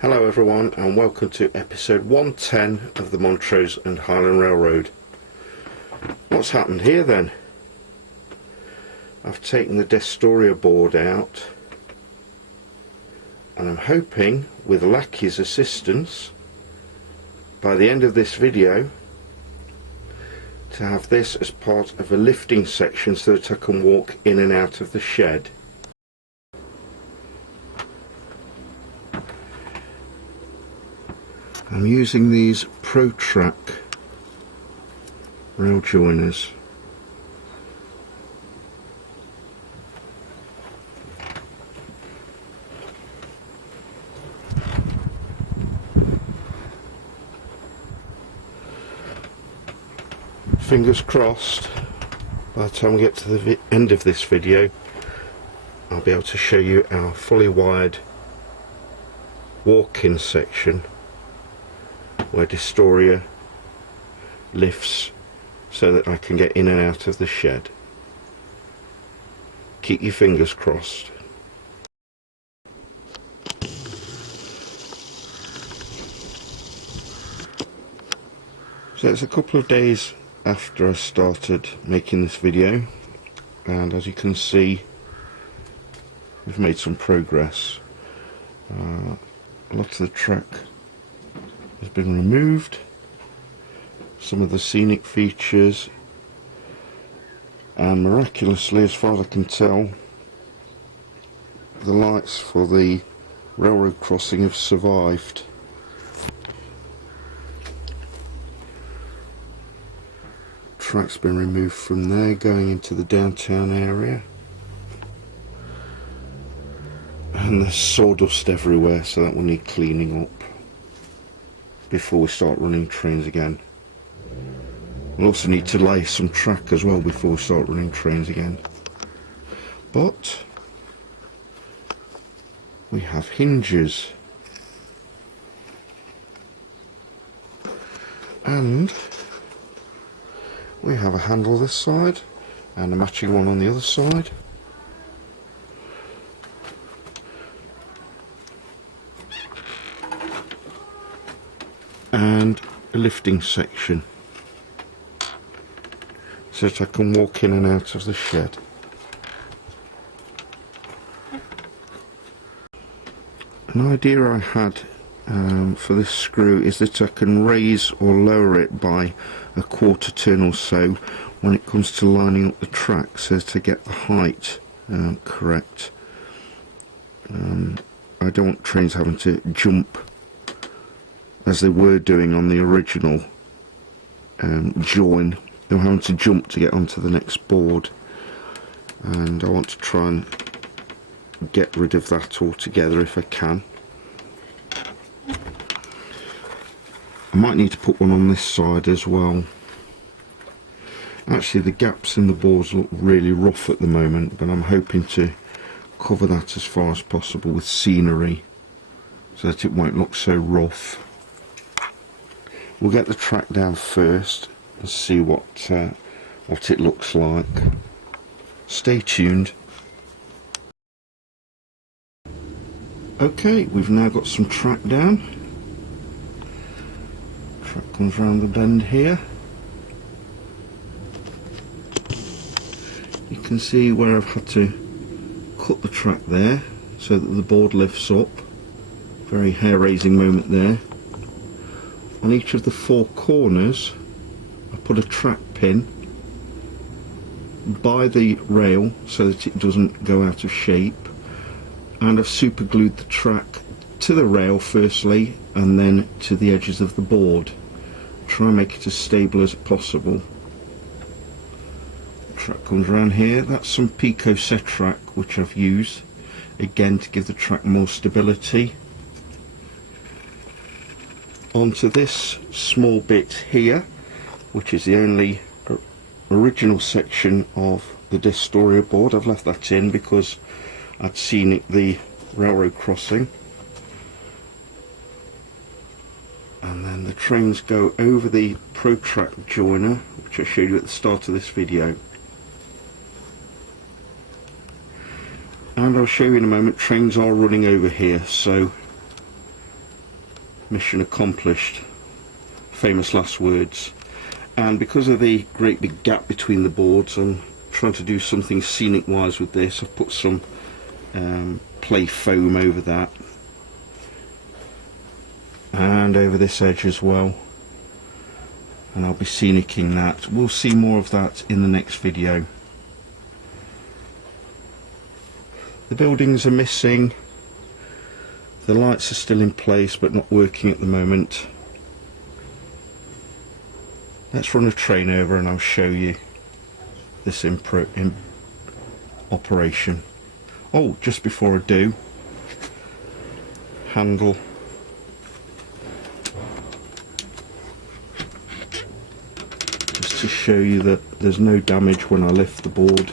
Hello everyone, and welcome to episode 110 of the Montrose and Highland Railroad. What's happened here then? I've taken the Destoria board out, and I'm hoping, with Lackey's assistance, by the end of this video to have this as part of a lifting section so that I can walk in and out of the shed. I'm using these ProTrack rail joiners. Fingers crossed, by the time we get to the end of this video, I'll be able to show you our fully wired walk-in section where Destoria lifts so that I can get in and out of the shed. Keep your fingers crossed. So it's a couple of days after I started making this video, and as you can see, we've made some progress. A lot of the track has been removed, some of the scenic features, and miraculously, as far as I can tell, the lights for the railroad crossing have survived. Track's been removed from there, going into the downtown area, and there's sawdust everywhere, so that will need cleaning up before we start running trains again. We'll also need to lay some track as well before we start running trains again. But we have hinges, and we have a handle this side and a matching one on the other side. And a lifting section so that I can walk in and out of the shed. An idea I had for this screw is that I can raise or lower it by a quarter turn or so when it comes to lining up the track, so to get the height correct. I don't want trains having to jump as they were doing on the original join. They were having to jump to get onto the next board, and I want to try and get rid of that altogether if I can. I might need to put one on this side as well. Actually, the gaps in the boards look really rough at the moment, but I'm hoping to cover that as far as possible with scenery so that it won't look so rough. We'll get the track down first and see what it looks like. Stay tuned. Okay, we've now got some track down. Track comes round the bend here. You can see where I've had to cut the track there so that the board lifts up. Very hair-raising moment there. On each of the four corners I put a track pin by the rail so that it doesn't go out of shape, and I've super glued the track to the rail firstly and then to the edges of the board. Try and make it as stable as possible. The track comes around here. That's some Pico set track which I've used again to give the track more stability. Onto this small bit here, which is the only original section of the Destoria board. I've left that in because I'd seen the railroad crossing. And then the trains go over the ProTrack joiner, which I showed you at the start of this video. And I'll show you in a moment, trains are running over here, so mission accomplished, famous last words. And because of the great big gap between the boards, I'm trying to do something scenic wise with this. I've put some play foam over that and over this edge as well, and I'll be scenicking that. We'll see more of that in the next video. The buildings are missing, the lights are still in place but not working at the moment. Let's run a train over and I'll show you this in operation. Oh, just before I do, handle. Just to show you that there's no damage when I lift the board.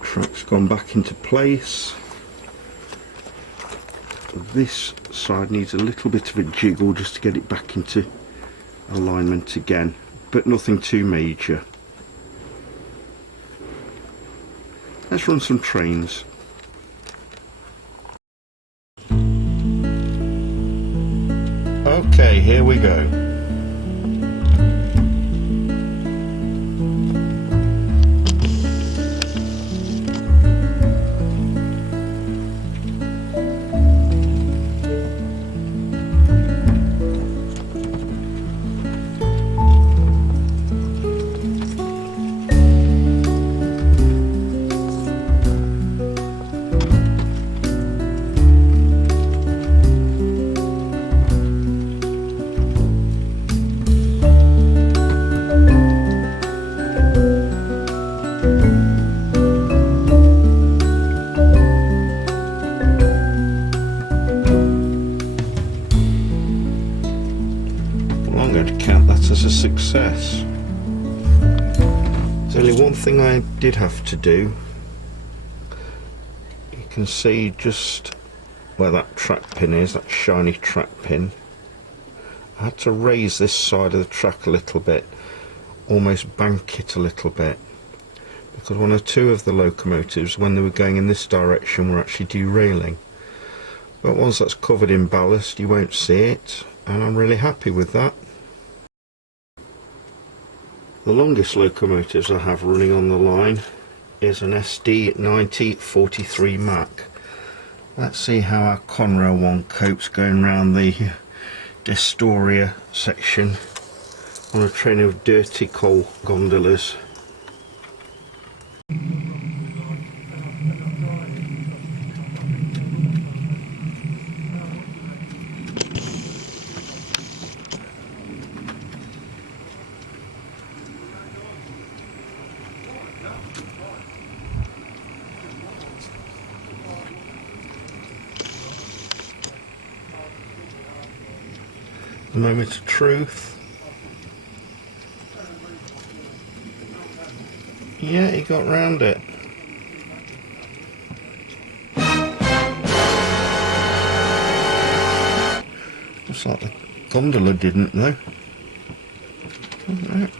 Track's gone back into place. This side needs a little bit of a jiggle just to get it back into alignment again, but nothing too major. Let's run some trains. Okay, here we go. I'm going to count that as a success. There's only one thing I did have to do. You can see just where that track pin is, that shiny track pin. I had to raise this side of the track a little bit, almost bank it a little bit, because one or two of the locomotives, when they were going in this direction, were actually derailing. But once that's covered in ballast, you won't see it, and I'm really happy with that. The longest locomotives I have running on the line is an SD 9043 Mac. Let's see how our Conrail one copes going round the Destoria section on a train of dirty coal gondolas. The moment of truth. Yeah, he got round it. Looks like the gondola didn't though. Right.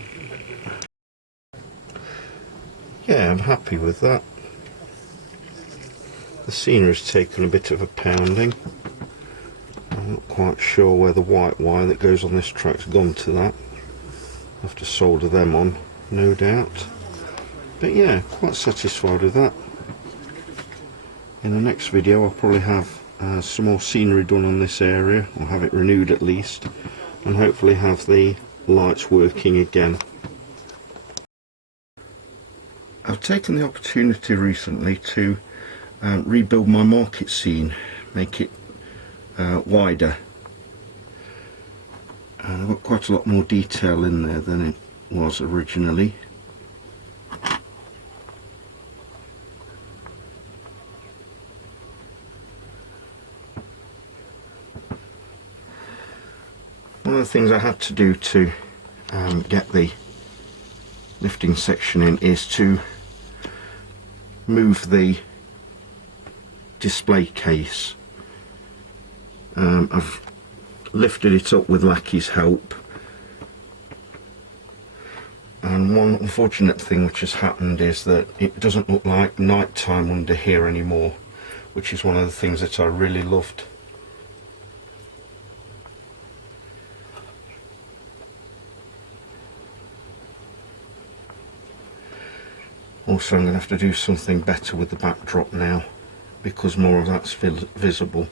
Yeah, I'm happy with that. The scenery's taken a bit of a pounding. I'm not quite sure where the white wire that goes on this track's gone to that. I'll have to solder them on, no doubt. But yeah, quite satisfied with that. In the next video I'll probably have some more scenery done on this area, or have it renewed at least, and hopefully have the lights working again. I've taken the opportunity recently to rebuild my market scene, make it wider, and I've got quite a lot more detail in there than it was originally. One of the things I had to do to get the lifting section in is to move the display case. I've lifted it up with Lackey's help. And one unfortunate thing which has happened is that it doesn't look like night time under here anymore, which is one of the things that I really loved. Also, I'm going to have to do something better with the backdrop now, because more of that's visible.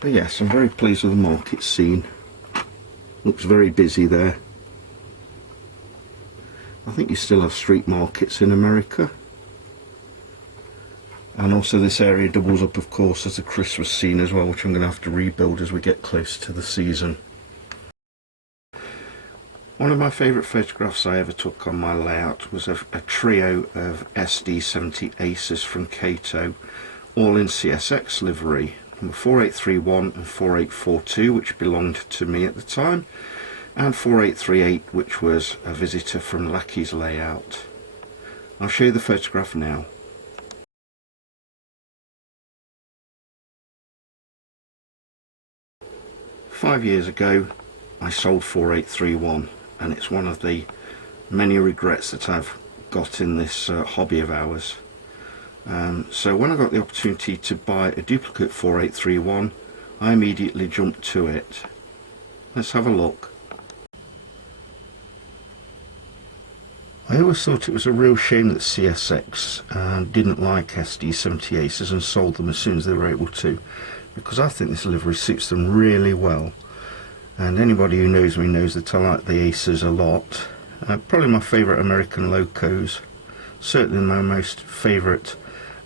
But yes, I'm very pleased with the market scene. Looks very busy there. I think you still have street markets in America. And also this area doubles up, of course, as a Christmas scene as well, which I'm going to have to rebuild as we get close to the season. One of my favourite photographs I ever took on my layout was a trio of SD70 Aces from Kato, all in CSX livery, number 4831 and 4842, which belonged to me at the time, and 4838, which was a visitor from Lackey's layout. I'll show you the photograph now. "5 years ago I sold 4831, and it's one of the many regrets that I've got in this hobby of ours. So when I got the opportunity to buy a duplicate 4831, I immediately jumped to it. Let's have a look. I always thought it was a real shame that CSX didn't like SD70 Aces and sold them as soon as they were able to, because I think this livery suits them really well. And anybody who knows me knows that I like the Aces a lot. Probably my favourite American locos, certainly my most favourite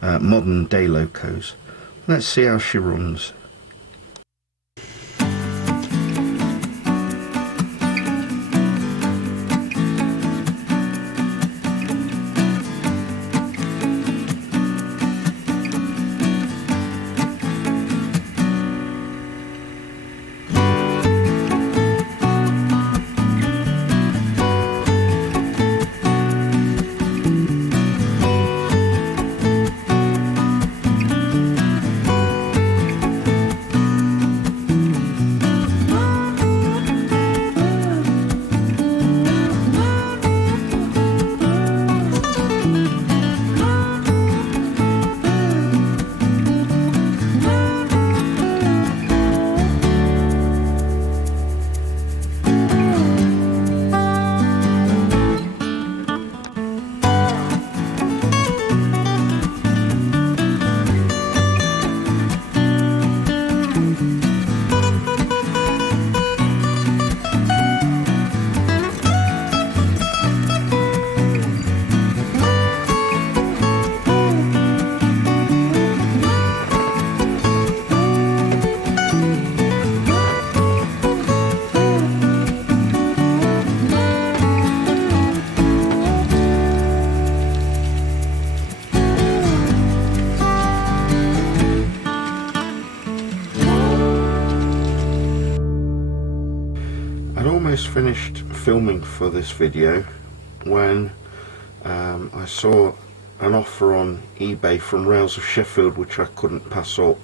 modern day locos. Let's see how she runs. Finished filming for this video when I saw an offer on eBay from Rails of Sheffield which I couldn't pass up.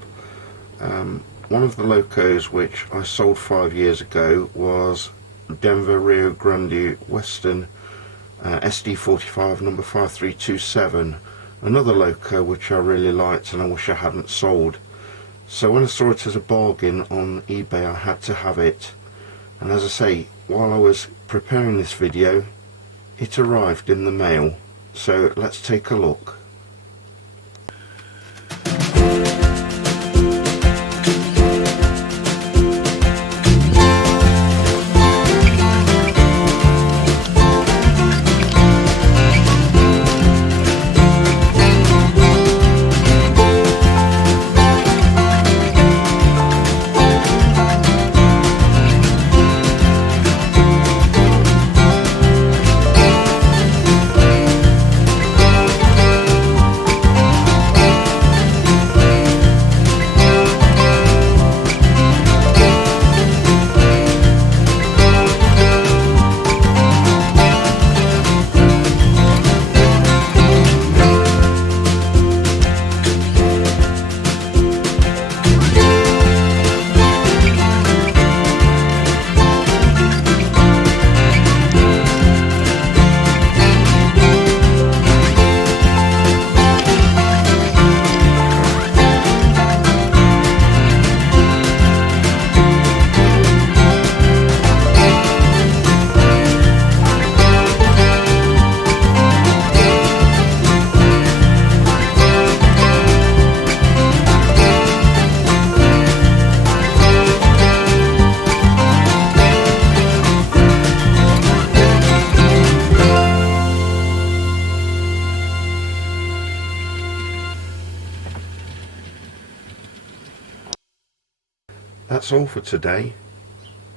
One of the locos which I sold 5 years ago was Denver Rio Grande Western SD45 number 5327, another loco which I really liked and I wish I hadn't sold. So when I saw it as a bargain on eBay, I had to have it. And as I say, while I was preparing this video, it arrived in the mail. So let's take a look. that's all for today.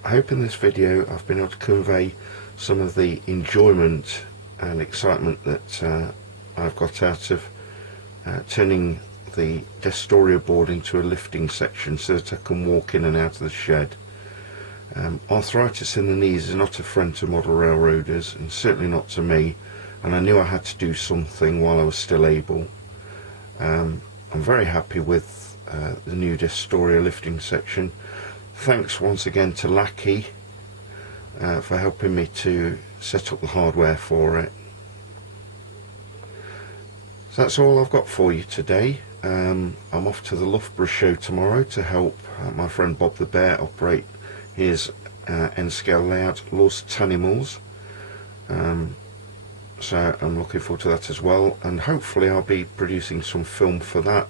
I hope in this video I've been able to convey some of the enjoyment and excitement that I've got out of turning the Destoria board into a lifting section so that I can walk in and out of the shed. Arthritis in the knees is not a friend to model railroaders, and certainly not to me, and I knew I had to do something while I was still able. I'm very happy with the new Destoria lifting section. Thanks once again to Lackey for helping me to set up the hardware for it. So that's all I've got for you today. I'm off to the Loughborough show tomorrow to help my friend Bob the Bear operate his N-scale layout Lost Tanimals. So I'm looking forward to that as well, and hopefully I'll be producing some film for that,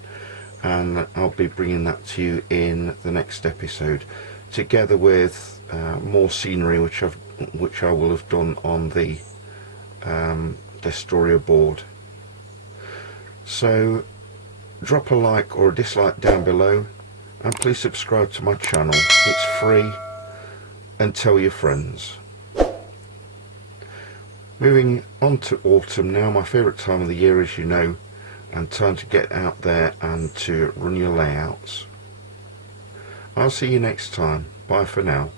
and I'll be bringing that to you in the next episode, together with more scenery which I will have done on the Destoria board. So drop a like or a dislike down below, and please subscribe to my channel. It's free, and tell your friends. Moving on to autumn now, my favourite time of the year, as you know, and time to get out there and to run your layouts. I'll see you next time. Bye for now.